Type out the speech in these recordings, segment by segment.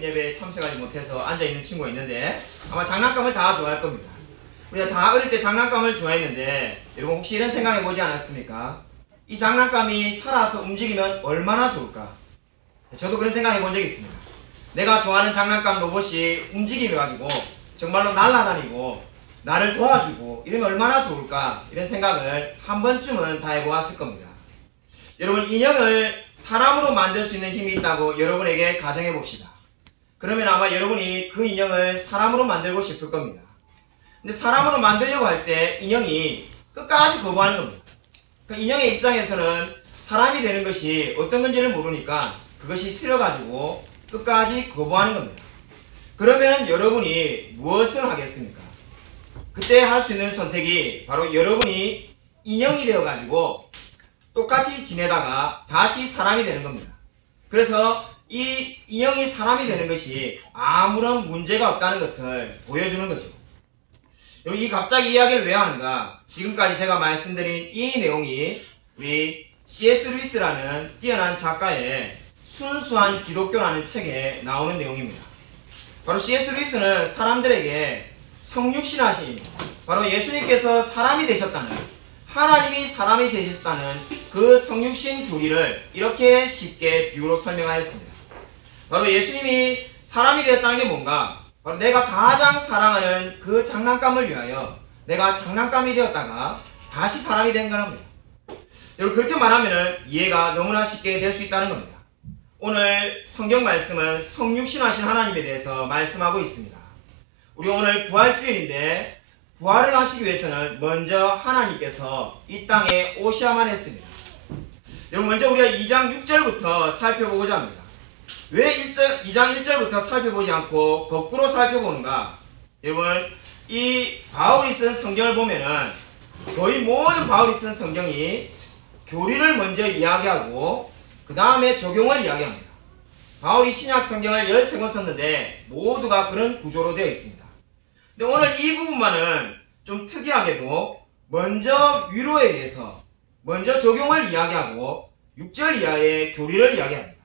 주일 예배에 참석하지 못해서 앉아있는 친구가 있는데 아마 장난감을 다 좋아할 겁니다. 우리가 다 어릴 때 장난감을 좋아했는데 여러분 혹시 이런 생각해 보지 않았습니까? 이 장난감이 살아서 움직이면 얼마나 좋을까? 저도 그런 생각해 본 적이 있습니다. 내가 좋아하는 장난감 로봇이 움직여가지고 정말로 날아다니고 나를 도와주고 이러면 얼마나 좋을까? 이런 생각을 한 번쯤은 다 해보았을 겁니다. 여러분, 인형을 사람으로 만들 수 있는 힘이 있다고 여러분에게 가정해 봅시다. 그러면 아마 여러분이 그 인형을 사람으로 만들고 싶을 겁니다. 근데 사람으로 만들려고 할 때 인형이 끝까지 거부하는 겁니다. 그 인형의 입장에서는 사람이 되는 것이 어떤 건지를 모르니까 그것이 싫어가지고 끝까지 거부하는 겁니다. 그러면 여러분이 무엇을 하겠습니까? 그때 할 수 있는 선택이 바로 여러분이 인형이 되어가지고 똑같이 지내다가 다시 사람이 되는 겁니다. 그래서 이 인형이 사람이 되는 것이 아무런 문제가 없다는 것을 보여주는 거죠. 이 갑자기 이야기를 왜 하는가? 지금까지 제가 말씀드린 이 내용이 우리 C.S. 루이스라는 뛰어난 작가의 순수한 기독교라는 책에 나오는 내용입니다. 바로 C.S. 루이스는 사람들에게 성육신하신 바로 예수님께서 사람이 되셨다는, 하나님이 사람이 되셨다는 그 성육신 교리를 이렇게 쉽게 비유로 설명하였습니다. 바로 예수님이 사람이 되었다는 게 뭔가? 바로 내가 가장 사랑하는 그 장난감을 위하여 내가 장난감이 되었다가 다시 사람이 된 겁니다. 여러분, 그렇게 말하면 이해가 너무나 쉽게 될 수 있다는 겁니다. 오늘 성경 말씀은 성육신하신 하나님에 대해서 말씀하고 있습니다. 우리 오늘 부활주일인데 부활을 하시기 위해서는 먼저 하나님께서 이 땅에 오셔야만 했습니다. 여러분, 먼저 우리가 2장 6절부터 살펴보고자 합니다. 왜 2장 1절부터 살펴보지 않고 거꾸로 살펴보는가? 여러분, 이 바울이 쓴 성경을 보면은 거의 모든 바울이 쓴 성경이 교리를 먼저 이야기하고 그 다음에 적용을 이야기합니다. 바울이 신약 성경을 13권 썼는데 모두가 그런 구조로 되어 있습니다. 근데 오늘 이 부분만은 좀 특이하게도 먼저 위로에 대해서 먼저 적용을 이야기하고 6절 이하의 교리를 이야기합니다.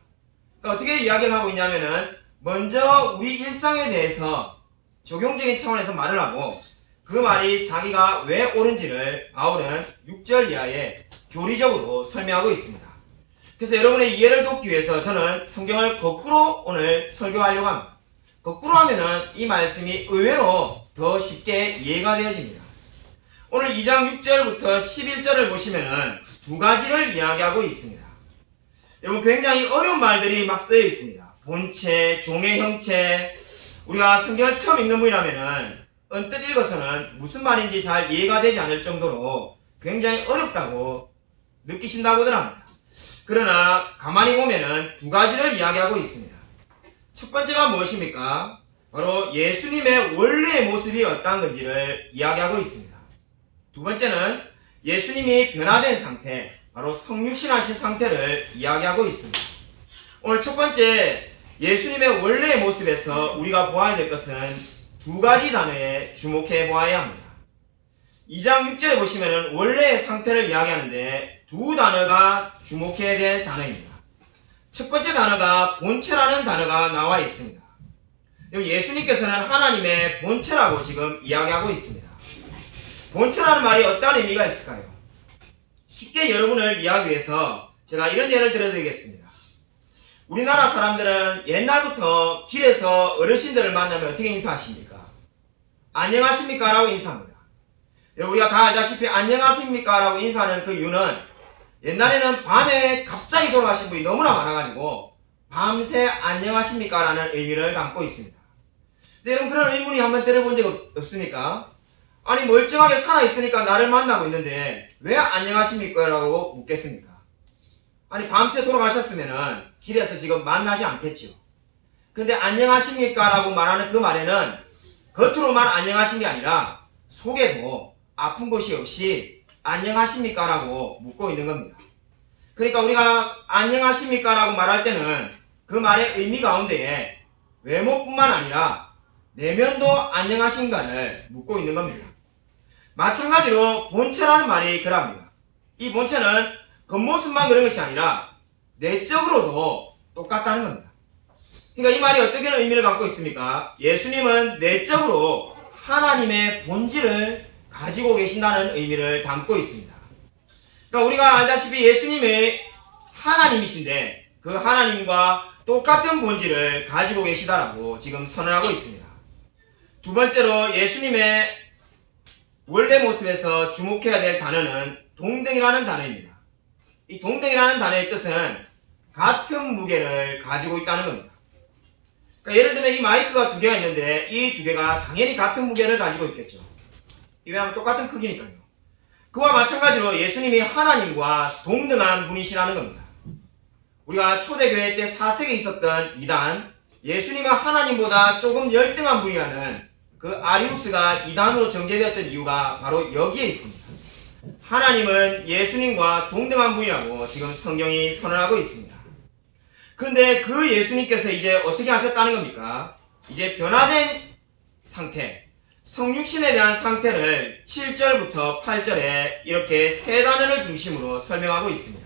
그러니까 어떻게 이야기를 하고 있냐면은 먼저 우리 일상에 대해서 적용적인 차원에서 말을 하고 그 말이 자기가 왜 옳은지를 바울은 6절 이하에 교리적으로 설명하고 있습니다. 그래서 여러분의 이해를 돕기 위해서 저는 성경을 거꾸로 오늘 설교하려고 합니다. 거꾸로 하면은 이 말씀이 의외로 더 쉽게 이해가 되어집니다. 오늘 2장 6절부터 11절을 보시면은 두 가지를 이야기하고 있습니다. 여러분, 굉장히 어려운 말들이 막 쓰여 있습니다. 본체, 종의 형체. 우리가 성경을 처음 읽는 분이라면은 언뜻 읽어서는 무슨 말인지 잘 이해가 되지 않을 정도로 굉장히 어렵다고 느끼신다고들 합니다. 그러나 가만히 보면은 두 가지를 이야기하고 있습니다. 첫 번째가 무엇입니까? 바로 예수님의 원래의 모습이 어떤 건지를 이야기하고 있습니다. 두 번째는 예수님이 변화된 상태, 바로 성육신하신 상태를 이야기하고 있습니다. 오늘 첫 번째 예수님의 원래의 모습에서 우리가 보아야 될 것은 두 가지 단어에 주목해 보아야 합니다. 2장 6절에 보시면 원래의 상태를 이야기하는데 두 단어가 주목해야 될 단어입니다. 첫 번째 단어가 본체라는 단어가 나와 있습니다. 예수님께서는 하나님의 본체라고 지금 이야기하고 있습니다. 본체라는 말이 어떤 의미가 있을까요? 쉽게 여러분을 이해하기 위해서 제가 이런 예를 들어드리겠습니다. 우리나라 사람들은 옛날부터 길에서 어르신들을 만나면 어떻게 인사하십니까? 안녕하십니까? 라고 인사합니다. 우리가 다 알다시피 안녕하십니까? 라고 인사하는 그 이유는 옛날에는 밤에 갑자기 돌아가신 분이 너무나 많아가지고 밤새 안녕하십니까? 라는 의미를 담고 있습니다. 근데 여러분, 그런 의문이 한번 들어본 적 없습니까? 아니, 멀쩡하게 살아있으니까 나를 만나고 있는데 왜 안녕하십니까? 라고 묻겠습니까? 아니, 밤새 돌아가셨으면은 길에서 지금 만나지 않겠죠. 근데 안녕하십니까? 라고 말하는 그 말에는 겉으로만 안녕하신 게 아니라 속에도 아픈 곳이 없이 안녕하십니까? 라고 묻고 있는 겁니다. 그러니까 우리가 안녕하십니까? 라고 말할 때는 그 말의 의미 가운데에 외모뿐만 아니라 내면도 안녕하신가를 묻고 있는 겁니다. 마찬가지로 본체라는 말이 그럽니다. 이 본체는 겉모습만 그런 것이 아니라 내적으로도 똑같다는 겁니다. 그러니까 이 말이 어떻게 의미를 갖고 있습니까? 예수님은 내적으로 하나님의 본질을 가지고 계신다는 의미를 담고 있습니다. 그러니까 우리가 알다시피 예수님이 하나님이신데 그 하나님과 똑같은 본질을 가지고 계시다라고 지금 선언하고 있습니다. 두 번째로 예수님의 원래 모습에서 주목해야 될 단어는 동등이라는 단어입니다. 이 동등이라는 단어의 뜻은 같은 무게를 가지고 있다는 겁니다. 그러니까 예를 들면 이 마이크가 두 개가 있는데 이 두 개가 당연히 같은 무게를 가지고 있겠죠. 왜냐하면 똑같은 크기니까요. 그와 마찬가지로 예수님이 하나님과 동등한 분이시라는 겁니다. 우리가 초대교회 때 4세기에 있었던 이단, 예수님은 하나님보다 조금 열등한 분이라는 그 아리우스가 이단으로 정제되었던 이유가 바로 여기에 있습니다. 하나님은 예수님과 동등한 분이라고 지금 성경이 선언하고 있습니다. 그런데 그 예수님께서 이제 어떻게 하셨다는 겁니까? 이제 변화된 상태, 성육신에 대한 상태를 7절부터 8절에 이렇게 세 단어를 중심으로 설명하고 있습니다.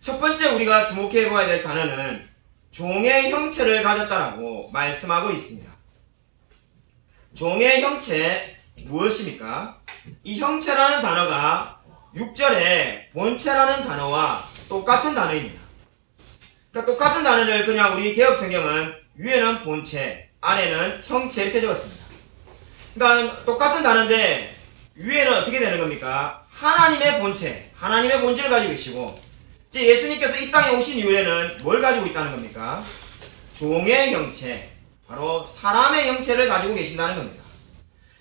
첫 번째 우리가 주목해 보아야 될 단어는 종의 형체를 가졌다라고 말씀하고 있습니다. 종의 형체 무엇입니까? 이 형체라는 단어가 6절에 본체라는 단어와 똑같은 단어입니다. 그러니까 똑같은 단어를 그냥 우리 개혁성경은 위에는 본체, 안에는 형체 이렇게 적었습니다. 그러니까 똑같은 단어인데 위에는 어떻게 되는 겁니까? 하나님의 본체, 하나님의 본질을 가지고 계시고 이제 예수님께서 이 땅에 오신 이후에는 뭘 가지고 있다는 겁니까? 종의 형체, 바로 사람의 형체를 가지고 계신다는 겁니다.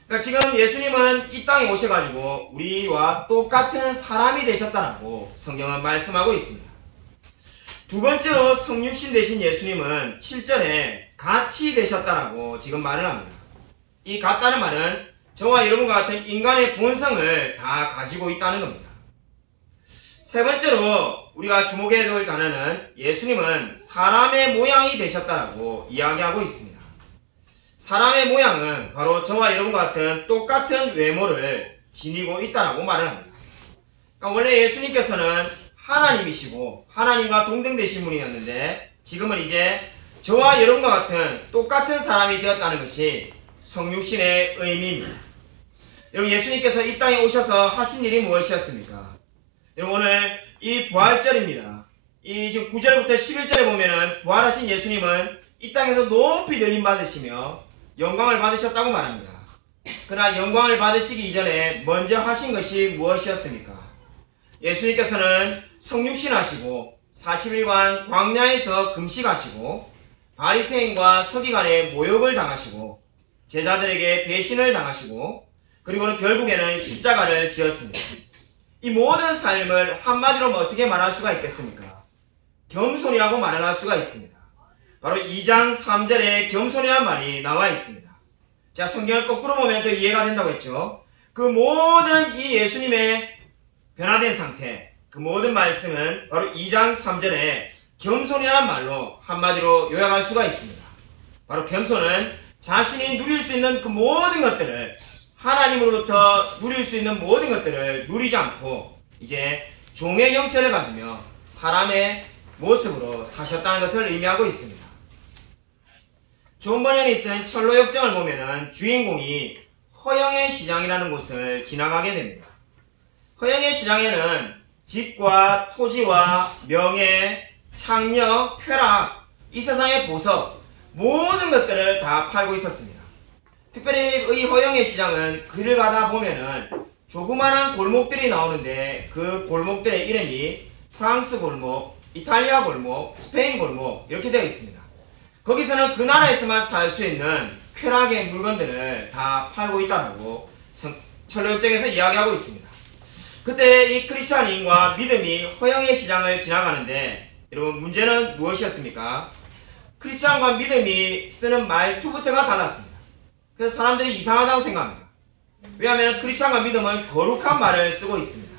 그러니까 지금 예수님은 이 땅에 오셔가지고 우리와 똑같은 사람이 되셨다라고 성경은 말씀하고 있습니다. 두 번째로 성육신 되신 예수님은 7절에 같이 되셨다라고 지금 말을 합니다. 이 같다는 말은 저와 여러분과 같은 인간의 본성을 다 가지고 있다는 겁니다. 세 번째로 우리가 주목해야 될 단어는 예수님은 사람의 모양이 되셨다라고 이야기하고 있습니다. 사람의 모양은 바로 저와 여러분과 같은 똑같은 외모를 지니고 있다라고 말을 합니다. 그러니까 원래 예수님께서는 하나님이시고 하나님과 동등되신 분이었는데 지금은 이제 저와 여러분과 같은 똑같은 사람이 되었다는 것이 성육신의 의미입니다. 여러분 예수님께서 이 땅에 오셔서 하신 일이 무엇이었습니까? 여러분 오늘 이 부활절입니다. 이 지금 9절부터 11절에 보면은 부활하신 예수님은 이 땅에서 높이 들림 받으시며 영광을 받으셨다고 말합니다. 그러나 영광을 받으시기 이전에 먼저 하신 것이 무엇이었습니까? 예수님께서는 성육신하시고 40일간 광야에서 금식하시고 바리새인과 서기관의 모욕을 당하시고 제자들에게 배신을 당하시고 그리고는 결국에는 십자가를 지었습니다. 이 모든 삶을 한마디로 어떻게 말할 수가 있겠습니까? 겸손이라고 말할 수가 있습니다. 바로 2장 3절에 겸손이라는 말이 나와 있습니다. 자, 성경을 거꾸로 보면 더 이해가 된다고 했죠. 그 모든 이 예수님의 변화된 상태, 그 모든 말씀은 바로 2장 3절에 겸손이라는 말로 한마디로 요약할 수가 있습니다. 바로 겸손은 자신이 누릴 수 있는 그 모든 것들을 하나님으로부터 누릴 수 있는 모든 것들을 누리지 않고 이제 종의 형체를 가지며 사람의 모습으로 사셨다는 것을 의미하고 있습니다. 존 버년이 쓴 철로 역정을 보면은 주인공이 허영의 시장이라는 곳을 지나가게 됩니다. 허영의 시장에는 집과 토지와 명예, 창녀, 쾌락, 이 세상의 보석 모든 것들을 다 팔고 있었습니다. 특별히 이 허영의 시장은 길을 가다 보면은 조그마한 골목들이 나오는데 그 골목들의 이름이 프랑스 골목, 이탈리아 골목, 스페인 골목 이렇게 되어 있습니다. 거기서는 그 나라에서만 살 수 있는 쾌락의 물건들을 다 팔고 있다고 철로역정에서 이야기하고 있습니다. 그때 이 크리스찬인과 믿음이 허영의 시장을 지나가는데 여러분 문제는 무엇이었습니까? 크리스찬과 믿음이 쓰는 말투부터가 달랐습니다. 그래서 사람들이 이상하다고 생각합니다. 왜냐하면 크리스찬과 믿음은 거룩한 말을 쓰고 있습니다.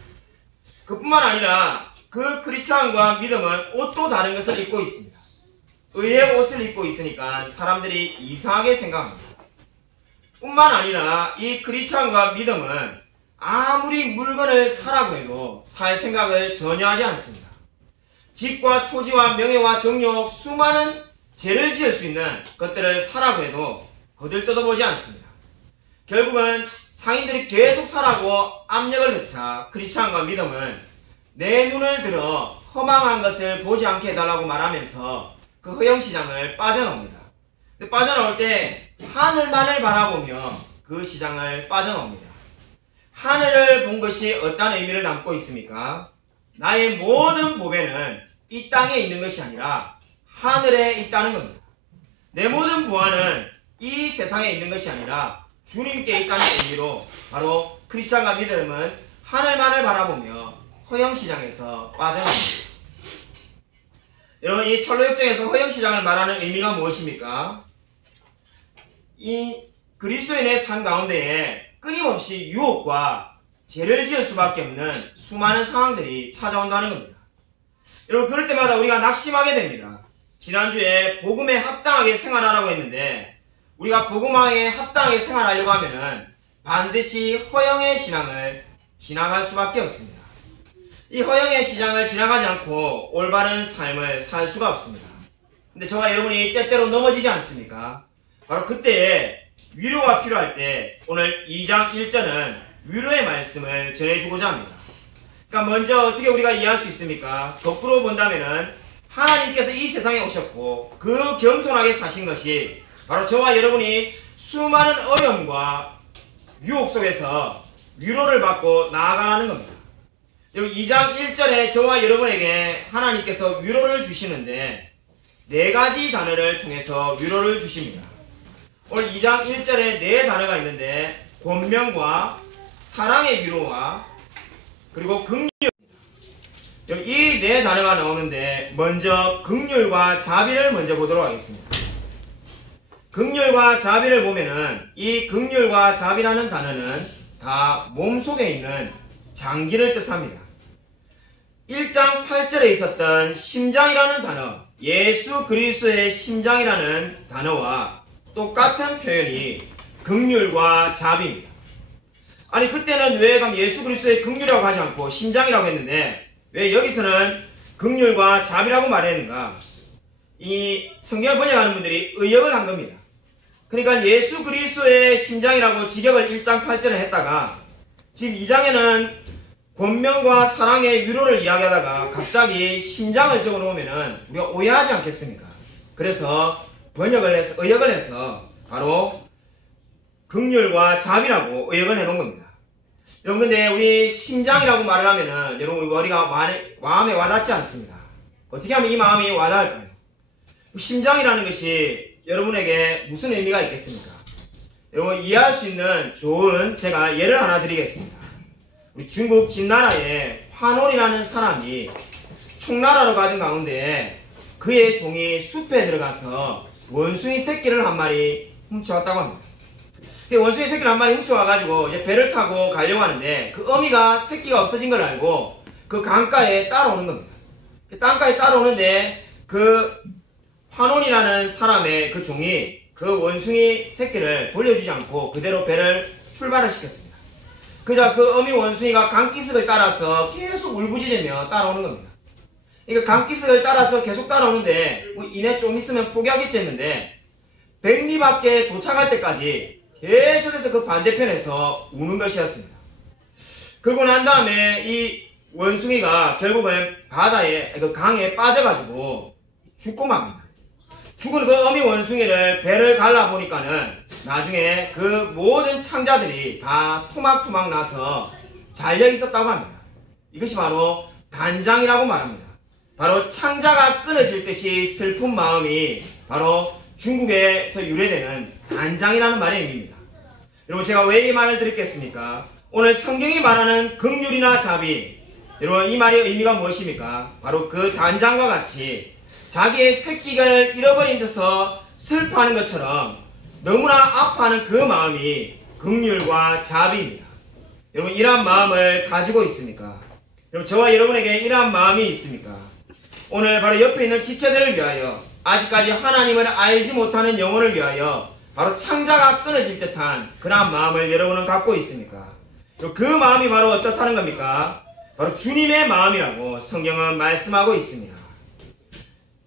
그뿐만 아니라 그 크리스찬과 믿음은 옷도 다른 것을 입고 있습니다. 의의 옷을 입고 있으니까 사람들이 이상하게 생각합니다. 뿐만 아니라 이 크리스찬과 믿음은 아무리 물건을 사라고 해도 살 생각을 전혀 하지 않습니다. 집과 토지와 명예와 정욕, 수많은 죄를 지을 수 있는 것들을 사라고 해도 거들떠보지 않습니다. 결국은 상인들이 계속 사라고 압력을 넣자 크리스찬과 믿음은 내 눈을 들어 허망한 것을 보지 않게 해달라고 말하면서 그 허영시장을 빠져나옵니다. 빠져나올 때 하늘만을 바라보며 그 시장을 빠져나옵니다. 하늘을 본 것이 어떤 의미를 담고 있습니까? 나의 모든 보배는 이 땅에 있는 것이 아니라 하늘에 있다는 겁니다. 내 모든 부하는 이 세상에 있는 것이 아니라 주님께 있다는 의미로 바로 크리스찬과 믿음은 하늘만을 바라보며 허영시장에서 빠져나옵니다. 여러분, 이 철로역정에서 허영시장을 말하는 의미가 무엇입니까? 이 그리스도인의 삶 가운데에 끊임없이 유혹과 죄를 지을 수밖에 없는 수많은 상황들이 찾아온다는 겁니다. 여러분, 그럴 때마다 우리가 낙심하게 됩니다. 지난주에 복음에 합당하게 생활하라고 했는데 우리가 복음에 합당하게 생활하려고 하면은 반드시 허영의 신앙을 지나갈 수밖에 없습니다. 이 허영의 시장을 지나가지 않고 올바른 삶을 살 수가 없습니다. 근데 저와 여러분이 때때로 넘어지지 않습니까? 바로 그때에 위로가 필요할 때 오늘 2장 1절은 위로의 말씀을 전해주고자 합니다. 그러니까 먼저 어떻게 우리가 이해할 수 있습니까? 거꾸로 본다면은 하나님께서 이 세상에 오셨고 그 겸손하게 사신 것이 바로 저와 여러분이 수많은 어려움과 유혹 속에서 위로를 받고 나아가라는 겁니다. 여러분, 2장 1절에 저와 여러분에게 하나님께서 위로를 주시는데 4가지 단어를 통해서 위로를 주십니다. 오늘 2장 1절에 4단어가 있는데 권명과 사랑의 위로와 그리고 긍휼, 이 4단어가 나오는데 먼저 긍휼과 자비를 먼저 보도록 하겠습니다. 긍휼과 자비를 보면은 이 긍휼과 자비라는 단어는 다 몸속에 있는 장기를 뜻합니다. 1장 8절에 있었던 심장이라는 단어, 예수 그리스도의 심장이라는 단어와 똑같은 표현이 긍휼과 자비입니다. 아니, 그때는 왜 예수 그리스도의 긍휼이라고 하지 않고 심장이라고 했는데 왜 여기서는 긍휼과 자비라고 말했는가? 이 성경을 번역하는 분들이 의역을 한 겁니다. 그러니까 예수 그리스도의 심장이라고 직역을 1장 8절에 했다가 지금 2장에는 권명과 사랑의 위로를 이야기하다가 갑자기 심장을 적어 놓으면은 우리가 오해하지 않겠습니까? 그래서 의역을 해서 바로 긍휼과 자비라고 의역을 해놓은 겁니다. 여러분, 근데 우리 심장이라고 말을 하면은 여러분 우리 머리가 마음에 와닿지 않습니다. 어떻게 하면 이 마음이 와닿을까요? 심장이라는 것이 여러분에게 무슨 의미가 있겠습니까? 여러분, 이해할 수 있는 좋은 제가 예를 하나 드리겠습니다. 우리 중국 진나라에 환원이라는 사람이 총나라로 가던 가운데 그의 종이 숲에 들어가서 원숭이 새끼를 한 마리 훔쳐왔다고 합니다. 원숭이 새끼를 한 마리 훔쳐와가지고 이제 배를 타고 가려고 하는데 그 어미가 새끼가 없어진 걸 알고 그 강가에 따라오는 겁니다. 땅가에 따라오는데 그 환원이라는 사람의 그 종이 그 원숭이 새끼를 돌려주지 않고 그대로 배를 출발을 시켰습니다. 그자 그 어미 원숭이가 강기슭을 따라서 계속 울부짖으며 따라오는 겁니다. 그러니까 강기슭을 따라서 계속 따라오는데 이내 좀 있으면 포기하겠지 했는데 백리 밖에 도착할 때까지 계속해서 그 반대편에서 우는 것이었습니다. 그러고 난 다음에 이 원숭이가 결국은 바다에 그 강에 빠져가지고 죽고 맙니다. 죽은 그 어미 원숭이를 배를 갈라보니까는 나중에 그 모든 창자들이 다 토막토막 나서 잘려 있었다고 합니다. 이것이 바로 단장이라고 말합니다. 바로 창자가 끊어질 듯이 슬픈 마음이 바로 중국에서 유래되는 단장이라는 말의 의미입니다. 여러분, 제가 왜 이 말을 드렸겠습니까? 오늘 성경이 말하는 긍휼이나 자비, 여러분 이 말의 의미가 무엇입니까? 바로 그 단장과 같이 자기의 새끼를 잃어버린 데서 슬퍼하는 것처럼 너무나 아파하는 그 마음이 긍휼과 자비입니다. 여러분, 이러한 마음을 가지고 있습니까? 여러분, 저와 여러분에게 이러한 마음이 있습니까? 오늘 바로 옆에 있는 지체들을 위하여, 아직까지 하나님을 알지 못하는 영혼을 위하여 바로 창자가 끊어질 듯한 그러한 마음을 여러분은 갖고 있습니까? 그 마음이 바로 어떻다는 겁니까? 바로 주님의 마음이라고 성경은 말씀하고 있습니다.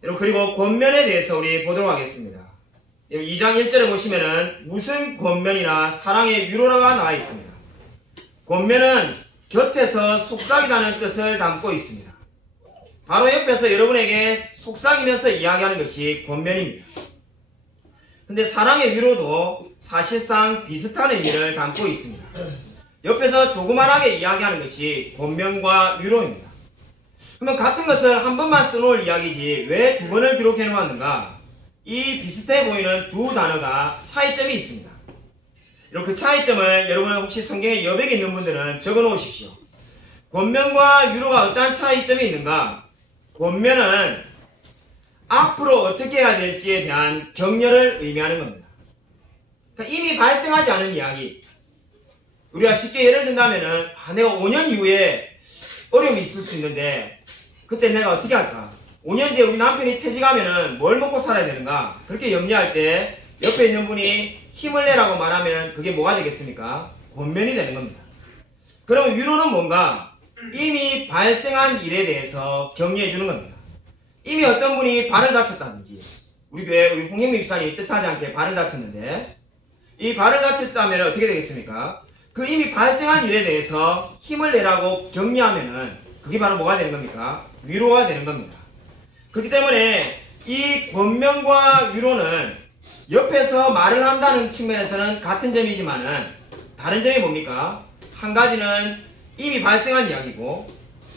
여러분, 그리고 권면에 대해서 우리 보도록 하겠습니다. 2장 1절에 보시면은 무슨 권면이나 사랑의 위로가 나와 있습니다. 권면은 곁에서 속삭이다는 뜻을 담고 있습니다. 바로 옆에서 여러분에게 속삭이면서 이야기하는 것이 권면입니다. 근데 사랑의 위로도 사실상 비슷한 의미를 담고 있습니다. 옆에서 조그만하게 이야기하는 것이 권면과 위로입니다. 그러면 같은 것을 한 번만 써놓을 이야기지 왜 두 번을 기록해 놓았는가? 이 비슷해 보이는 두 단어가 차이점이 있습니다. 이렇게 차이점을 여러분 혹시 성경에 여백이 있는 분들은 적어 놓으십시오. 권면과 위로가 어떠한 차이점이 있는가? 권면은 앞으로 어떻게 해야 될지에 대한 격려를 의미하는 겁니다. 그러니까 이미 발생하지 않은 이야기. 우리가 쉽게 예를 든다면은 내가 5년 이후에 어려움이 있을 수 있는데 그때 내가 어떻게 할까? 5년 뒤에 우리 남편이 퇴직하면은 뭘 먹고 살아야 되는가? 그렇게 염려할 때 옆에 있는 분이 힘을 내라고 말하면 그게 뭐가 되겠습니까? 권면이 되는 겁니다. 그러면 위로는 뭔가? 이미 발생한 일에 대해서 격려해 주는 겁니다. 이미 어떤 분이 발을 다쳤다든지 우리 교회 우리 홍영미 집사님이 뜻하지 않게 발을 다쳤는데 이 발을 다쳤다면 어떻게 되겠습니까? 그 이미 발생한 일에 대해서 힘을 내라고 격려하면은 그게 바로 뭐가 되는 겁니까? 위로가 되는 겁니다. 그렇기 때문에 이 권면과 위로는 옆에서 말을 한다는 측면에서는 같은 점이지만은 다른 점이 뭡니까? 한 가지는 이미 발생한 이야기고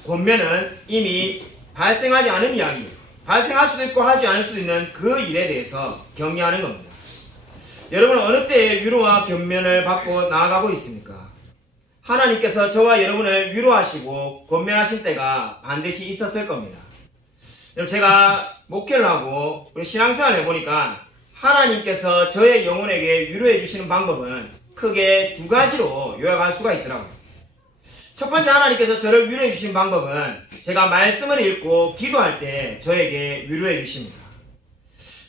권면은 이미 발생하지 않은 이야기, 발생할 수도 있고 하지 않을 수도 있는 그 일에 대해서 격려하는 겁니다. 여러분은 어느 때에 위로와 권면을 받고 나아가고 있습니까? 하나님께서 저와 여러분을 위로하시고 권면하신 때가 반드시 있었을 겁니다. 여러분, 제가 목회를 하고 우리 신앙생활을 해보니까 하나님께서 저의 영혼에게 위로해 주시는 방법은 크게 두 가지로 요약할 수가 있더라고요. 첫 번째, 하나님께서 저를 위로해 주신 방법은 제가 말씀을 읽고 기도할 때 저에게 위로해 주십니다.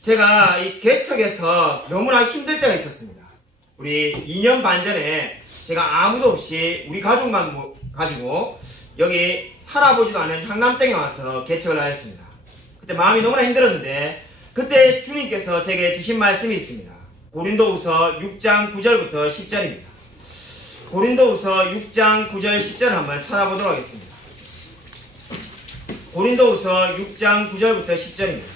제가 이 개척에서 너무나 힘들 때가 있었습니다. 우리 2년 반 전에 제가 아무도 없이 우리 가족만 가지고 여기 살아보지도 않은 향남동에 와서 개척을 하였습니다. 그때 마음이 너무나 힘들었는데 그때 주님께서 제게 주신 말씀이 있습니다. 고린도후서 6장 9절부터 10절입니다. 고린도후서 6장 9절 10절을 한번 찾아보도록 하겠습니다. 고린도후서 6장 9절부터 10절입니다.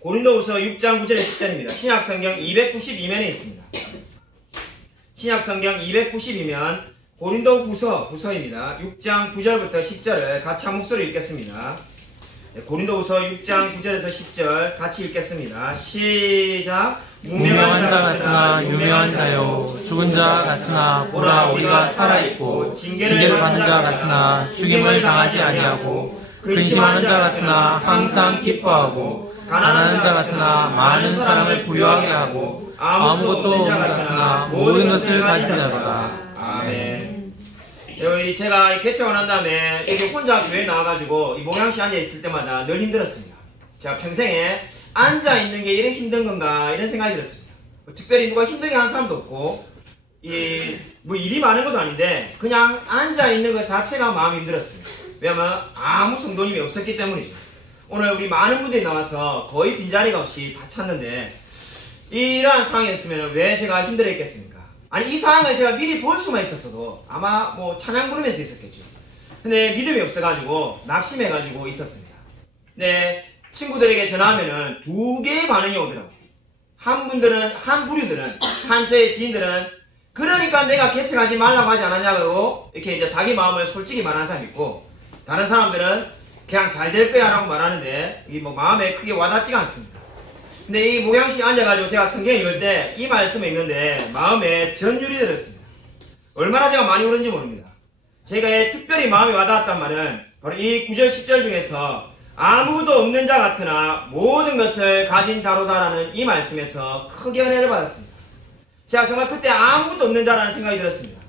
고린도후서 6장 9절에 10절입니다. 신약성경 292면에 있습니다. 신약성경 292면 고린도후서입니다. 6장 9절부터 10절을 같이 한 목소리로 읽겠습니다. 고린도후서 6장 9절에서 10절 같이 읽겠습니다. 시작. 무명한 자 같으나 유명한 자요, 죽은 자 같으나 보라 우리가 살아있고, 징계를 받는 자 같으나 죽임을 당하지 아니하고, 근심하는 자 같으나 항상 기뻐하고, 가난한 자 같으나 많은 사람을 부유하게 하고, 아무것도 없는 자 같으나 모든 것을 가진 자로다. 아멘. 여기 제가 개척을 한 다음에 여기 혼자 교회에 나와가지고 이 모양시 앉아있을 때마다 늘 힘들었습니다. 제가 평생에 앉아있는 게 이래 힘든 건가 이런 생각이 들었습니다. 특별히 누가 힘들게 하는 사람도 없고 뭐 일이 많은 것도 아닌데 그냥 앉아있는 것 자체가 마음이 힘들었습니다. 왜냐면 아무 성도님이 없었기 때문이죠. 오늘 우리 많은 분들이 나와서 거의 빈자리가 없이 다 찼는데 이러한 상황이었으면 왜 제가 힘들어했겠습니까? 아니 이 상황을 제가 미리 볼 수만 있었어도 아마 뭐 찬양 부르면서 있었겠죠. 근데 믿음이 없어가지고 낙심해가지고 있었습니다. 근데 친구들에게 전화하면은 두 개의 반응이 오더라고요. 한 부류들은 한 저의 지인들은 그러니까 내가 개척하지 말라고 하지 않았냐고 이렇게 이제 자기 마음을 솔직히 말하는 사람이 있고, 다른 사람들은 그냥 잘 될 거야 라고 말하는데 이게 뭐 마음에 크게 와닿지가 않습니다. 근데 이 모양시 앉아가지고 제가 성경 읽을 때 이 말씀을 읽는데 마음에 전율이 들었습니다. 얼마나 제가 많이 울었는지 모릅니다. 제가 특별히 마음에 와닿았단 말은 바로 이 9절 10절 중에서 아무도 없는 자 같으나 모든 것을 가진 자로다라는 이 말씀에서 크게 은혜를 받았습니다. 제가 정말 그때 아무것도 없는 자라는 생각이 들었습니다.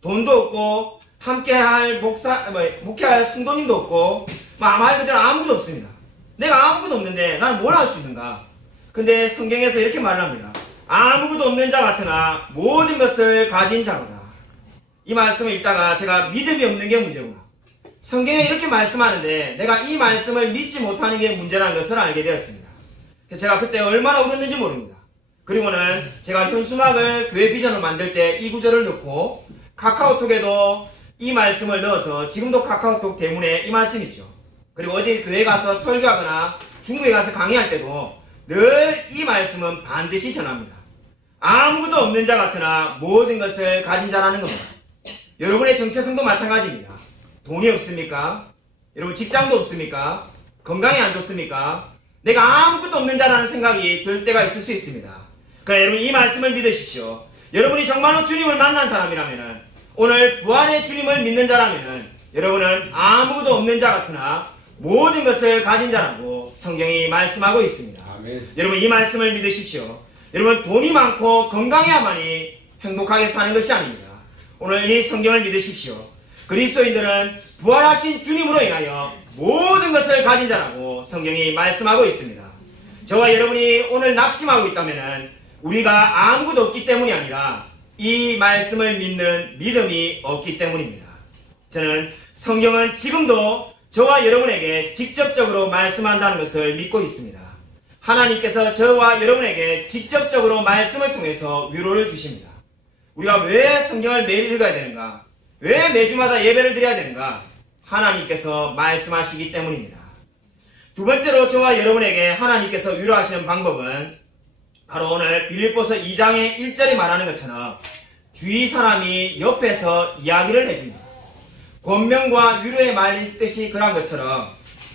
돈도 없고 함께할 목회할 성도님도 없고 말 그대로 아무것도 없습니다. 내가 아무것도 없는데 나는 뭘 할 수 있는가? 근데 성경에서 이렇게 말을 합니다. 아무것도 없는 자 같으나 모든 것을 가진 자로다. 이 말씀을 읽다가 제가 믿음이 없는 게 문제구나. 성경에 이렇게 말씀하는데 내가 이 말씀을 믿지 못하는 게 문제라는 것을 알게 되었습니다. 제가 그때 얼마나 울었는지 모릅니다. 그리고는 제가 현수막을 교회 비전을 만들 때 이 구절을 넣고 카카오톡에도 이 말씀을 넣어서 지금도 카카오톡 대문에 이 말씀이 있죠. 그리고 어디 교회 가서 설교하거나 중국에 가서 강의할 때도 늘 이 말씀은 반드시 전합니다. 아무것도 없는 자 같으나 모든 것을 가진 자라는 겁니다. 여러분의 정체성도 마찬가지입니다. 돈이 없습니까? 여러분 직장도 없습니까? 건강이 안 좋습니까? 내가 아무것도 없는 자라는 생각이 들 때가 있을 수 있습니다. 그러나 여러분 이 말씀을 믿으십시오. 여러분이 정말로 주님을 만난 사람이라면은, 오늘 부활의 주님을 믿는 자라면은 여러분은 아무것도 없는 자 같으나 모든 것을 가진 자라고 성경이 말씀하고 있습니다. 아멘. 여러분 이 말씀을 믿으십시오. 여러분 돈이 많고 건강해야만이 행복하게 사는 것이 아닙니다. 오늘 이 성경을 믿으십시오. 그리스도인들은 부활하신 주님으로 인하여 모든 것을 가진 자라고 성경이 말씀하고 있습니다. 저와 여러분이 오늘 낙심하고 있다면 우리가 아무것도 없기 때문이 아니라 이 말씀을 믿는 믿음이 없기 때문입니다. 저는 성경은 지금도 저와 여러분에게 직접적으로 말씀한다는 것을 믿고 있습니다. 하나님께서 저와 여러분에게 직접적으로 말씀을 통해서 위로를 주십니다. 우리가 왜 성경을 매일 읽어야 되는가? 왜 매주마다 예배를 드려야 되는가? 하나님께서 말씀하시기 때문입니다. 두 번째로 저와 여러분에게 하나님께서 위로하시는 방법은 바로 오늘 빌립보서 2장의 1절이 말하는 것처럼 주위 사람이 옆에서 이야기를 해줍니다. 권면과 위로의 말의 뜻이 그런 것처럼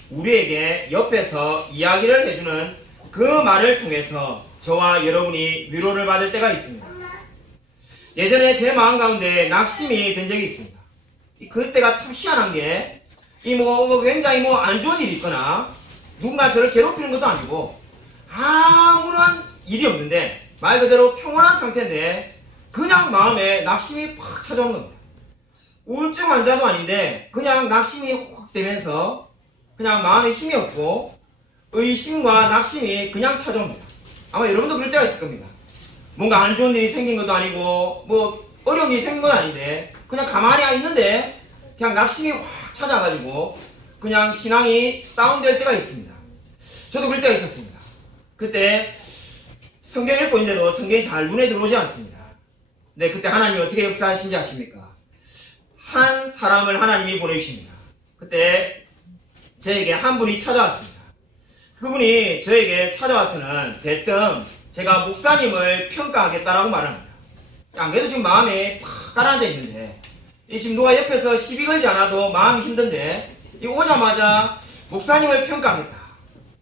우리에게 옆에서 이야기를 해주는 그 말을 통해서 저와 여러분이 위로를 받을 때가 있습니다. 예전에 제 마음 가운데 낙심이 된 적이 있습니다. 그때가 참 희한한 게 굉장히 안 좋은 일이 있거나 누군가 저를 괴롭히는 것도 아니고 아무런 일이 없는데 말 그대로 평온한 상태인데 그냥 마음에 낙심이 팍 찾아오는 겁니다. 우울증 환자도 아닌데 그냥 낙심이 확 되면서 그냥 마음에 힘이 없고 의심과 낙심이 그냥 찾아옵니다. 아마 여러분도 그럴 때가 있을 겁니다. 뭔가 안 좋은 일이 생긴 것도 아니고 어려운 일이 생긴 건 아닌데 그냥 가만히 있는데 그냥 낙심이 확 찾아가지고 그냥 신앙이 다운될 때가 있습니다. 저도 그럴 때가 있었습니다. 그때 성경 읽고 있는데도 성경이 잘 눈에 들어오지 않습니다. 근데 그때 하나님이 어떻게 역사하신지 아십니까? 한 사람을 하나님이 보내주십니다. 그때 저에게 한 분이 찾아왔습니다. 그분이 저에게 찾아와서는 대뜸 제가 목사님을 평가하겠다라고 말합니다. 안 그래도 지금 마음에 팍 가라앉아 있는데 지금 누가 옆에서 시비 걸지 않아도 마음이 힘든데 오자마자 목사님을 평가하겠다.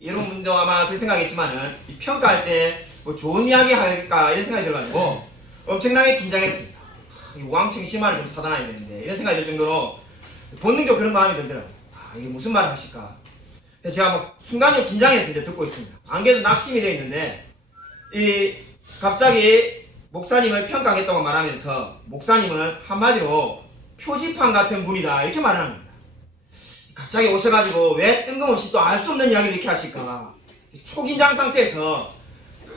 여러분도 아마 그 생각했지만은 평가할 때 좋은 이야기 할까 이런 생각이 들어가지고 엄청나게 긴장했습니다. 왕창 심한을 좀 사단해야 되는데 이런 생각이 들 정도로 본능적으로 그런 마음이 들더라고요. 이게 무슨 말을 하실까. 그래서 제가 순간적으로 긴장해서 이제 듣고 있습니다. 안 그래도 낙심이 되어 있는데 갑자기 목사님을 평가하겠다고 말하면서 목사님은 한마디로 표지판 같은 분이다 이렇게 말을 합니다. 갑자기 오셔가지고 왜 뜬금없이 또 알 수 없는 이야기를 이렇게 하실까. 초긴장 상태에서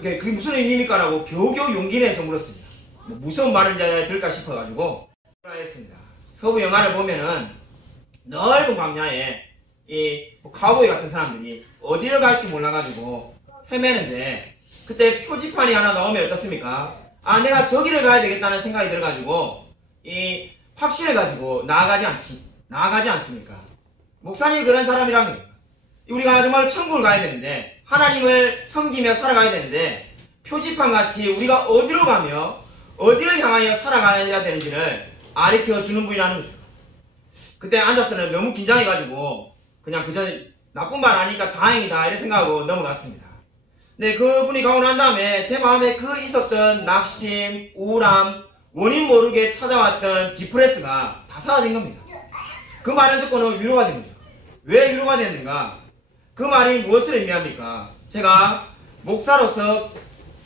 그게 무슨 의미입니까? 라고 겨우겨우 용기 내서 물었습니다. 무서운 말을 들을까 싶어가지고 했습니다. 서부 영화를 보면은 넓은 광야에 카우보이 같은 사람들이 어디를 갈지 몰라가지고 헤매는데 그때 표지판이 하나 나오면 어떻습니까? 내가 저기를 가야 되겠다는 생각이 들어가지고 확신을 가지고 나아가지 않습니까? 목사님이 그런 사람이라면 우리가 정말 천국을 가야 되는데 하나님을 섬기며 살아가야 되는데 표지판같이 우리가 어디로 가며 어디를 향하여 살아가야 되는지를 가르쳐주는 분이라는 거죠. 그때 앉아서는 너무 긴장해가지고 그냥 그저 나쁜 말 아니까 다행이다 이런 생각하고 넘어갔습니다. 근데 그분이 가고 난 다음에 제 마음에 있었던 낙심, 우울함, 원인 모르게 찾아왔던 디프레스가 다 사라진 겁니다. 그 말을 듣고는 위로가 된 거죠. 왜 위로가 됐는가? 그 말이 무엇을 의미합니까? 제가 목사로서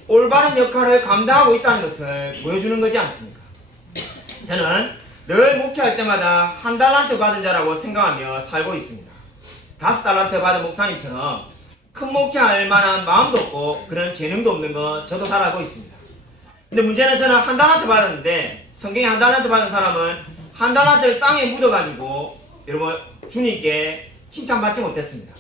올바른 역할을 감당하고 있다는 것을 보여주는 거지 않습니까? 저는 늘 목회할 때마다 1달란트 받은 자라고 생각하며 살고 있습니다. 5달란트 받은 목사님처럼 큰 목회할 만한 마음도 없고 그런 재능도 없는 거 저도 잘 알고 있습니다. 근데 문제는 저는 한 달란트 받았는데, 성경에 한 달란트 받은 사람은 한 달란트를 땅에 묻어가지고 여러분 주님께 칭찬받지 못했습니다.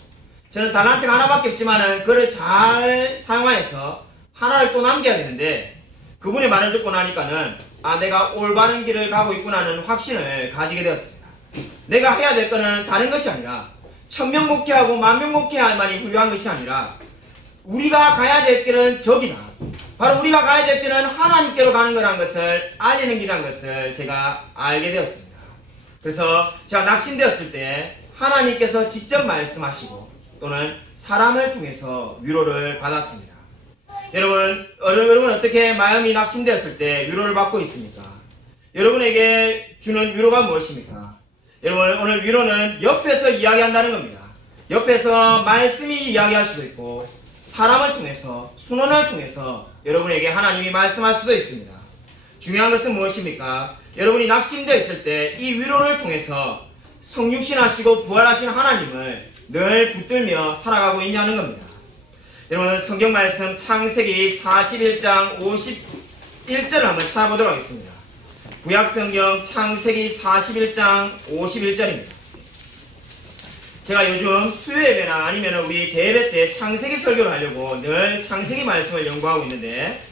저는 달란트가 하나밖에 없지만은 그를 잘 사용하여서 하나를 또 남겨야 되는데, 그분의 말을 듣고 나니까는 내가 올바른 길을 가고 있구나는 확신을 가지게 되었습니다. 내가 해야 될 거는 다른 것이 아니라 1000명 목회하고 10,000명 목회할 만이 훌륭한 것이 아니라 우리가 가야 될 길은 저기다. 바로 우리가 가야 될 길은 하나님께로 가는 거라는 것을 알리는 길이라는 것을 제가 알게 되었습니다. 그래서 제가 낙심되었을 때 하나님께서 직접 말씀하시고 또는 사람을 통해서 위로를 받았습니다. 여러분 어떻게 마음이 낙심되었을 때 위로를 받고 있습니까? 여러분에게 주는 위로가 무엇입니까? 여러분, 오늘 위로는 옆에서 이야기한다는 겁니다. 옆에서 말씀이 이야기할 수도 있고 사람을 통해서, 순원을 통해서 여러분에게 하나님이 말씀할 수도 있습니다. 중요한 것은 무엇입니까? 여러분이 낙심되어 있을 때 이 위로를 통해서 성육신하시고 부활하신 하나님을 늘 붙들며 살아가고 있냐는 겁니다. 여러분, 성경 말씀 창세기 41장 51절을 한번 찾아보도록 하겠습니다. 구약성경 창세기 41장 51절입니다. 제가 요즘 수요예배나 아니면 우리 대예배 때 창세기 설교를 하려고 늘 창세기 말씀을 연구하고 있는데,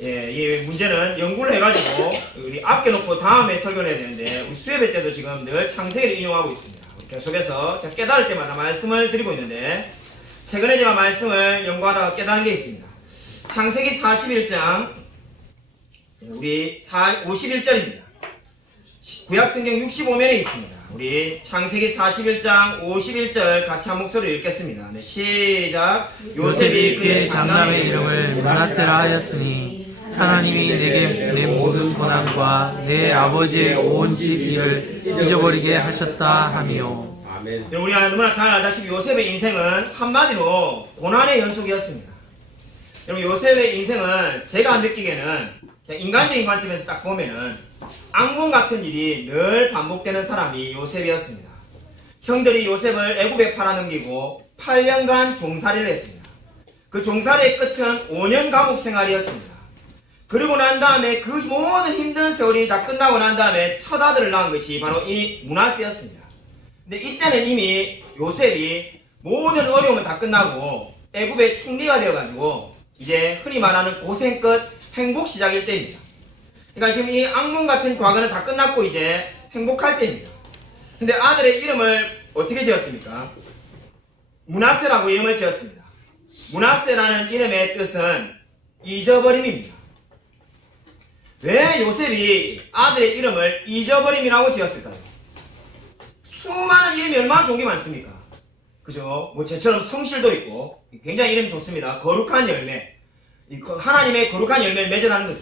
이 문제는 연구를 해가지고 우리 아껴놓고 다음에 설교를 해야 되는데, 우리 수요예배 때도 지금 늘 창세기를 인용하고 있습니다. 계속해서 제가 깨달을 때마다 말씀을 드리고 있는데, 최근에 제가 말씀을 연구하다가 깨달은 게 있습니다. 창세기 41장 우리 51절입니다. 구약성경 65면에 있습니다. 우리 창세기 41장 51절 같이 한 목소리로 읽겠습니다. 네, 시작. 요셉이 그의 장남의 이름을 므낫세라 하였으니 하나님이 내게 내 모든 고난과 내 아버지의 온 집 일을 잊어버리게 하셨다 하며. 아멘. 우리가 너무나 잘 알다시피 요셉의 인생은 한마디로 고난의 연속이었습니다. 여러분, 요셉의 인생은 제가 느끼기에는 그냥 인간적인 관점에서 딱 보면은 악몽 같은 일이 늘 반복되는 사람이 요셉이었습니다. 형들이 요셉을 애굽에 팔아넘기고 8년간 종살이를 했습니다. 그 종살이의 끝은 5년 감옥 생활이었습니다. 그리고 난 다음에 그 모든 힘든 세월이 다 끝나고 난 다음에 첫 아들을 낳은 것이 바로 이 므낫세였습니다. 근데 이때는 이미 요셉이 모든 어려움은 다 끝나고 애굽의 총리가 되어가지고 이제 흔히 말하는 고생 끝 행복 시작일 때입니다. 그러니까 지금 이 악몽 같은 과거는 다 끝났고 이제 행복할 때입니다. 근데 아들의 이름을 어떻게 지었습니까? 므낫세라고 이름을 지었습니다. 므낫세라는 이름의 뜻은 잊어버림입니다. 왜 요셉이 아들의 이름을 잊어버림이라고 지었을까요? 수많은 이름이 얼마나 좋은 게 많습니까? 그죠? 뭐 저처럼 성실도 있고 굉장히 이름 좋습니다. 거룩한 열매, 하나님의 거룩한 열매를 맺어라는 거죠.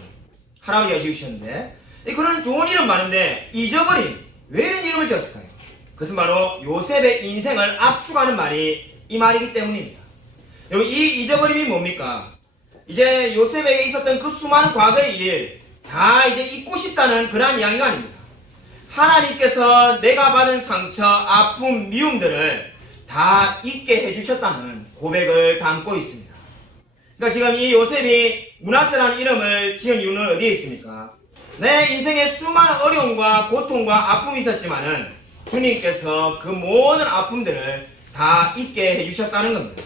할아버지가 지으셨는데 그런 좋은 이름 많은데 잊어버림, 왜 이런 이름을 지었을까요? 그것은 바로 요셉의 인생을 압축하는 말이 이 말이기 때문입니다. 여러분, 이 잊어버림이 뭡니까? 이제 요셉에게 있었던 그 수많은 과거의 일 다 이제 잊고 싶다는 그러한 이야기가 아닙니다. 하나님께서 내가 받은 상처, 아픔, 미움들을 다 잊게 해주셨다는 고백을 담고 있습니다. 그러니까 지금 이 요셉이 므낫세라는 이름을 지은 이유는 어디에 있습니까? 내 인생에 수많은 어려움과 고통과 아픔이 있었지만은 주님께서 그 모든 아픔들을 다 잊게 해주셨다는 겁니다.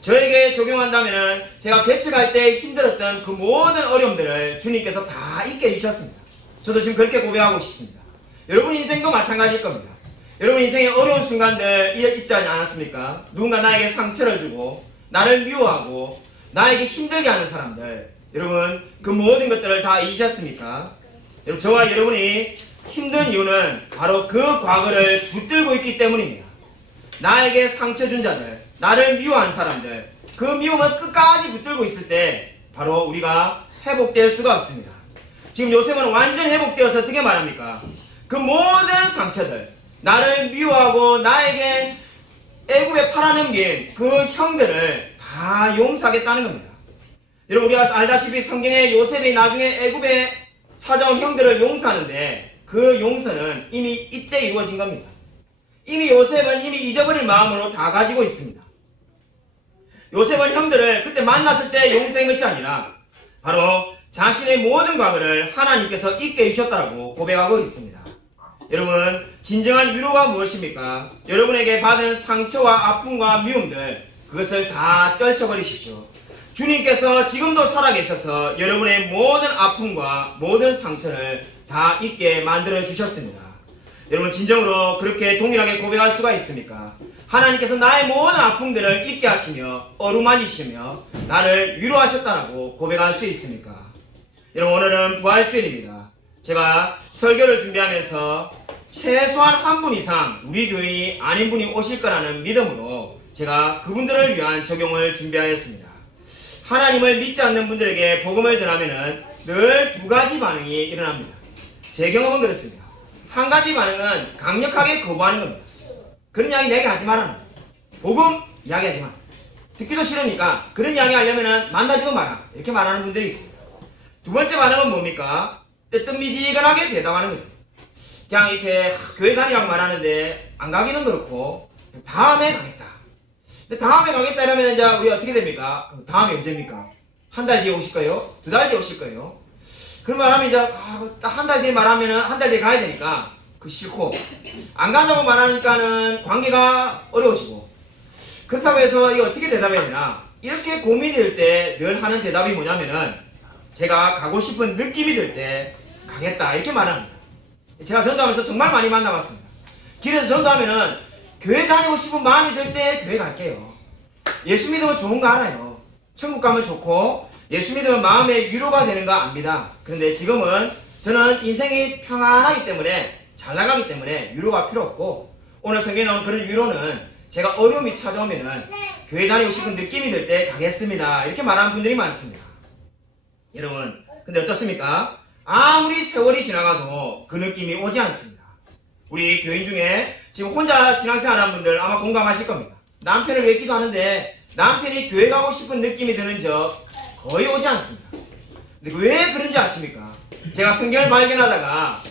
저에게 적용한다면은 제가 개척할 때 힘들었던 그 모든 어려움들을 주님께서 다 잊게 해주셨습니다. 저도 지금 그렇게 고백하고 싶습니다. 여러분 인생도 마찬가지일 겁니다. 여러분 인생에 어려운 순간들 있지 않았습니까? 누군가 나에게 상처를 주고 나를 미워하고 나에게 힘들게 하는 사람들, 여러분 그 모든 것들을 다 잊으셨습니까? 여러분, 저와 여러분이 힘든 이유는 바로 그 과거를 붙들고 있기 때문입니다. 나에게 상처 준 자들, 나를 미워한 사람들, 그 미움을 끝까지 붙들고 있을 때 바로 우리가 회복될 수가 없습니다. 지금 요셉은 완전히 회복되어서 어떻게 말합니까? 그 모든 상처들, 나를 미워하고 나에게 애굽에 팔아넘긴 그 형들을 다 용서하겠다는 겁니다. 여러분, 우리가 알다시피 성경에 요셉이 나중에 애굽에 찾아온 형들을 용서하는데 그 용서는 이미 이때 이루어진 겁니다. 이미 요셉은 이미 잊어버릴 마음으로 다 가지고 있습니다. 요셉은 형들을 그때 만났을 때 용서한 것이 아니라 바로 자신의 모든 과거를 하나님께서 잊게 해주셨다고 고백하고 있습니다. 여러분, 진정한 위로가 무엇입니까? 여러분에게 받은 상처와 아픔과 미움들, 그것을 다 떨쳐버리십시오. 주님께서 지금도 살아계셔서 여러분의 모든 아픔과 모든 상처를 다 잊게 만들어 주셨습니다. 여러분, 진정으로 그렇게 동일하게 고백할 수가 있습니까? 하나님께서 나의 모든 아픔들을 잊게 하시며 어루만지시며 나를 위로하셨다라고 고백할 수 있습니까? 여러분, 오늘은 부활주일입니다. 제가 설교를 준비하면서 최소한 한 분 이상 우리 교인이 아닌 분이 오실 거라는 믿음으로 제가 그분들을 위한 적용을 준비하였습니다. 하나님을 믿지 않는 분들에게 복음을 전하면 늘 두 가지 반응이 일어납니다. 제 경험은 그렇습니다. 한 가지 반응은 강력하게 거부하는 겁니다. 그런 이야기 내게 하지 말라는 거예요. 복음 이야기하지 마. 듣기도 싫으니까 그런 이야기 하려면 만나지도 마라. 이렇게 말하는 분들이 있습니다. 두 번째 반응은 뭡니까? 뜨뜻미지근하게 대답하는 거예요. 그냥 이렇게 교회 다니라고 말하는데 안 가기는 그렇고 다음에 가겠다. 근데 다음에 가겠다 이러면 이제 우리 어떻게 됩니까? 그럼 다음에 언제입니까? 한 달 뒤에 오실 거예요? 두 달 뒤에 오실 거예요? 그런 말하면 이제 한 달 뒤에 말하면은 한 달 뒤에 가야 되니까 그 싫고 안 가자고 말하니까는 관계가 어려워지고 그렇다고 해서 이거 어떻게 대답해야 되나? 이렇게 고민이 될 때 늘 하는 대답이 뭐냐면은 제가 가고 싶은 느낌이 들 때 가겠다 이렇게 말합니다. 제가 전도하면서 정말 많이 만나봤습니다. 길에서 전도하면은 교회 다니고 싶은 마음이 들 때 교회 갈게요. 예수 믿으면 좋은 거 알아요. 천국 가면 좋고 예수 믿으면 마음의 위로가 되는 거 압니다. 그런데 지금은 저는 인생이 평안하기 때문에 잘 나가기 때문에 위로가 필요 없고 오늘 성경에 나온 그런 위로는 제가 어려움이 찾아오면은 교회 다니고 싶은 느낌이 들 때 가겠습니다. 이렇게 말하는 분들이 많습니다. 여러분, 근데 어떻습니까? 아무리 세월이 지나가도 그 느낌이 오지 않습니다. 우리 교인 중에 지금 혼자 신앙생활 하는 분들 아마 공감하실 겁니다. 남편을 왜 기도하는데 남편이 교회 가고 싶은 느낌이 드는 적 거의 오지 않습니다. 근데 왜 그런지 아십니까? 제가 성경을 발견하다가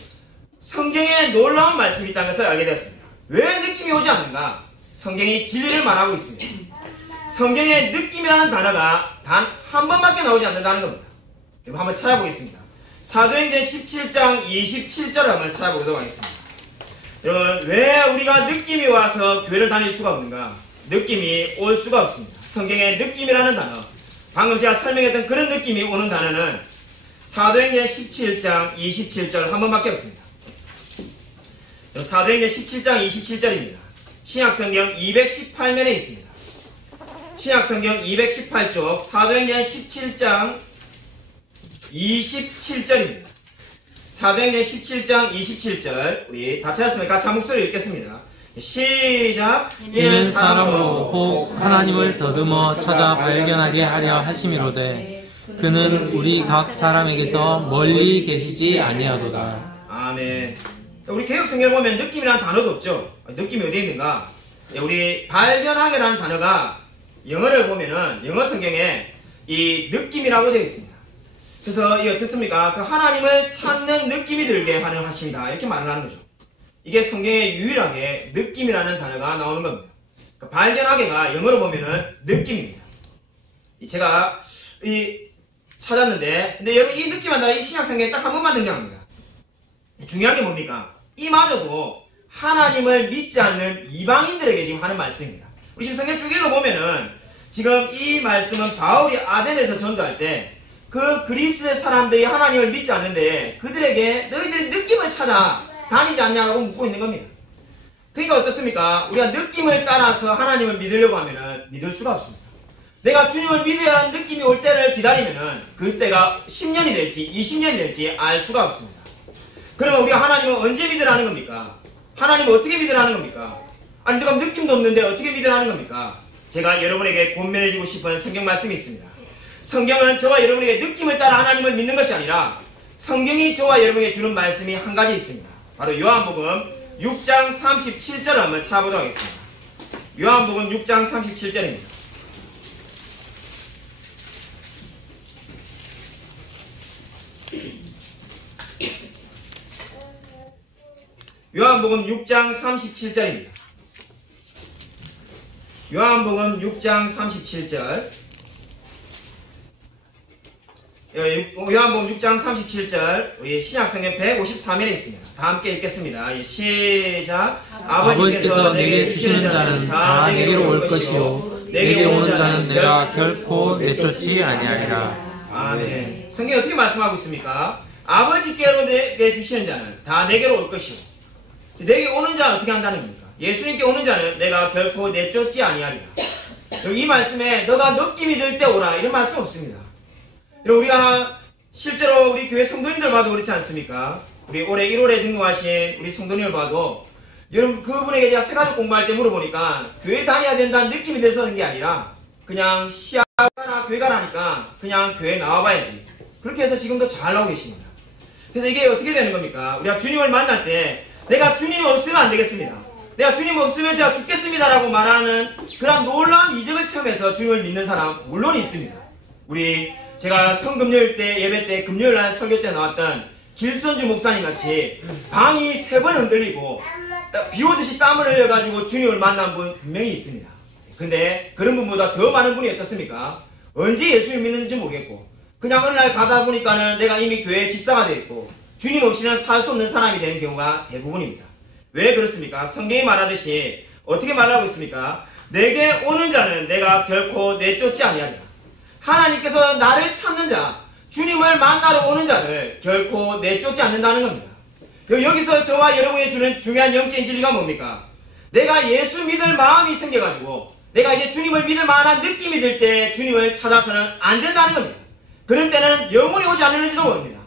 성경에 놀라운 말씀이 있다는 것을 알게 되었습니다. 왜 느낌이 오지 않는가? 성경이 진리를 말하고 있습니다. 성경에 느낌이라는 단어가 단 한 번밖에 나오지 않는다는 겁니다. 여러분 한번 찾아보겠습니다. 사도행전 17장 27절을 한번 찾아보도록 하겠습니다. 여러분, 왜 우리가 느낌이 와서 교회를 다닐 수가 없는가? 느낌이 올 수가 없습니다. 성경에 느낌이라는 단어, 방금 제가 설명했던 그런 느낌이 오는 단어는 사도행전 17장 27절 한 번밖에 없습니다. 사도행전 17장 27절입니다. 신약성경 218면에 있습니다. 신약성경 218쪽 사도행전 17장 27절입니다. 사도행전 17장 27절 우리 다 찾았으면 같이 한 목소리 읽겠습니다. 시작. 이는 사람으로 혹 하나님을 더듬어 찾아 발견하게 하려 하심이로되 그는 우리 각 사람에게서 멀리 계시지 아니하도다. 아멘. 우리 개혁성경을 보면 느낌이라는 단어도 없죠. 느낌이 어디에 있는가? 우리 발견하게라는 단어가 영어를 보면은 영어 성경에 이 느낌이라고 되어 있습니다. 그래서 이 어떻습니까? 그 하나님을 찾는 느낌이 들게 하는 하심이다 이렇게 말을 하는 거죠. 이게 성경에 유일하게 느낌이라는 단어가 나오는 겁니다. 그러니까 발견하게가 영어로 보면은 느낌입니다. 제가 찾았는데, 근데 여러분 이 느낌한 단어 이 신약 성경에 딱 한 번만 등장합니다. 중요한 게 뭡니까? 이마저도 하나님을 믿지 않는 이방인들에게 지금 하는 말씀입니다. 우리 지금 성경 쭉 읽어보면은 지금 이 말씀은 바울이 아덴에서 전도할 때 그 그리스 사람들이 하나님을 믿지 않는데 그들에게 너희들이 느낌을 찾아 다니지 않냐고 묻고 있는 겁니다. 그러니까 어떻습니까? 우리가 느낌을 따라서 하나님을 믿으려고 하면은 믿을 수가 없습니다. 내가 주님을 믿어야 하는 느낌이 올 때를 기다리면은 그때가 10년이 될지 20년이 될지 알 수가 없습니다. 그러면 우리가 하나님을 언제 믿으라는 겁니까? 하나님을 어떻게 믿으라는 겁니까? 아니 내가 느낌도 없는데 어떻게 믿으라는 겁니까? 제가 여러분에게 권면해주고 싶은 성경 말씀이 있습니다. 성경은 저와 여러분에게 느낌을 따라 하나님을 믿는 것이 아니라 성경이 저와 여러분에게 주는 말씀이 한 가지 있습니다. 바로 요한복음 6장 37절을 한번 찾아보도록 하겠습니다. 요한복음 6장 37절입니다. 요한복음 6장 37절입니다. 요한복음 6장 37절. 요한복음 6장 37절 우리 신약성경 153면에 있습니다. 다 함께 읽겠습니다. 시작. 아버지께서 내게 주시는 자는 다 내게로 올 것이요 내게 오는 자는 내가 결코 내쫓지 아니하리라. 아멘. 성경이 어떻게 말씀하고 있습니까? 아버지께로 내게 주시는 자는 다 내게로 올 것이요 내게 오는 자는 어떻게 한다는 겁니까? 예수님께 오는 자는 내가 결코 내쫓지 아니하리라. 이 말씀에 너가 느낌이 들 때 오라 이런 말씀 없습니다. 우리가 실제로 우리 교회 성도님들 봐도 그렇지 않습니까? 우리 올해 1월에 등록하신 우리 성도님을 봐도 여러분 그분에게 제가 세가족 공부할 때 물어보니까 교회 다녀야 된다는 느낌이 들어서 하는 게 아니라 그냥 시야나 교회 가라니까 그냥 교회 나와봐야지. 그렇게 해서 지금도 잘 나오고 계십니다. 그래서 이게 어떻게 되는 겁니까? 우리가 주님을 만날 때 내가 주님 없으면 안 되겠습니다. 내가 주님 없으면 제가 죽겠습니다라고 말하는 그런 놀라운 이적을 체험해서 주님을 믿는 사람 물론 있습니다. 제가 성금요일 때 예배 때 금요일 날 설교 때 나왔던 길선주 목사님 같이 방이 3번 흔들리고 비 오듯이 땀을 흘려가지고 주님을 만난 분 분명히 있습니다. 근데 그런 분보다 더 많은 분이 어떻습니까? 언제 예수를 믿는지 모르겠고 그냥 어느 날 가다 보니까는 내가 이미 교회에 집사가 되어 있고 주님 없이는 살 수 없는 사람이 되는 경우가 대부분입니다. 왜 그렇습니까? 성경이 말하듯이 어떻게 말하고 있습니까? 내게 오는 자는 내가 결코 내쫓지 아니하리라. 하나님께서 나를 찾는 자, 주님을 만나러 오는 자를 결코 내쫓지 않는다는 겁니다. 여기서 저와 여러분이 주는 중요한 영적인 진리가 뭡니까? 내가 예수 믿을 마음이 생겨가지고 내가 이제 주님을 믿을 만한 느낌이 들 때 주님을 찾아서는 안 된다는 겁니다. 그런 때는 영원히 오지 않을지도 모릅니다.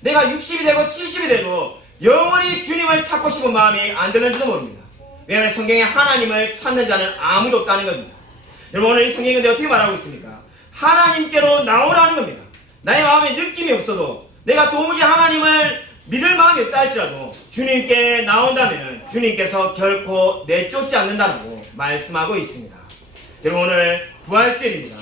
내가 60이 되고 70이 돼도 영원히 주님을 찾고 싶은 마음이 안 들는지도 모릅니다. 왜냐하면 성경에 하나님을 찾는 자는 아무도 없다는 겁니다. 여러분 오늘 이 성경이 근데 어떻게 말하고 있습니까? 하나님께로 나오라는 겁니다. 나의 마음에 느낌이 없어도 내가 도무지 하나님을 믿을 마음이 없다 할지라도 주님께 나온다면 주님께서 결코 내쫓지 않는다고 말씀하고 있습니다. 여러분 오늘 부활주일입니다.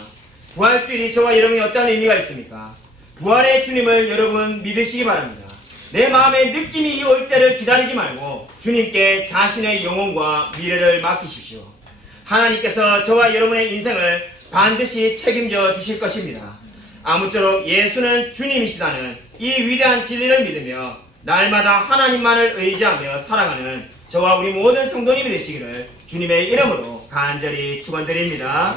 부활주일이 저와 여러분이 어떤 의미가 있습니까? 부활의 주님을 여러분 믿으시기 바랍니다. 내 마음에 느낌이 올 때를 기다리지 말고 주님께 자신의 영혼과 미래를 맡기십시오. 하나님께서 저와 여러분의 인생을 반드시 책임져 주실 것입니다. 아무쪼록 예수는 주님이시다는 이 위대한 진리를 믿으며 날마다 하나님만을 의지하며 살아가는 저와 우리 모든 성도님이 되시기를 주님의 이름으로 간절히 축원드립니다.